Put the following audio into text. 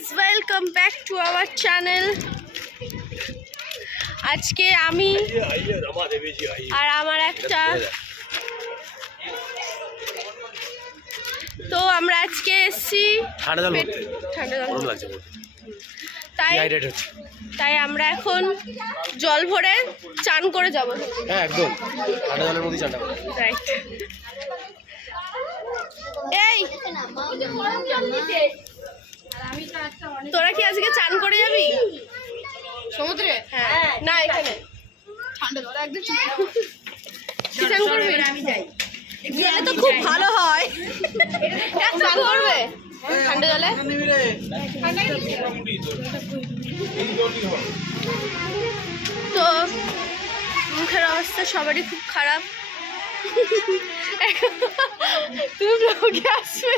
Guys, welcome back to our channel. আজকে আমি আর আমার একটা তো আমরা আজকে এসছি ঠান্ডা জল তাই আমরা এখন জল ভরে চান করে যাবো। হ্যাঁ একদম ঠান্ডা জলের মধ্যে চান করব। রাইট। এই তোরা কি আজকে চান করে যাবি সমুদ্রে? হ্যাঁ না, এখানে ঠান্ডা জল একদম চান করবি? আমি যাই, গেলে তো খুব ভালো হয়। চান করবে ঠান্ডা জলে? তো মুখের অবস্থা সবারই খুব খারাপ। তুমি ব্লগে আসবে?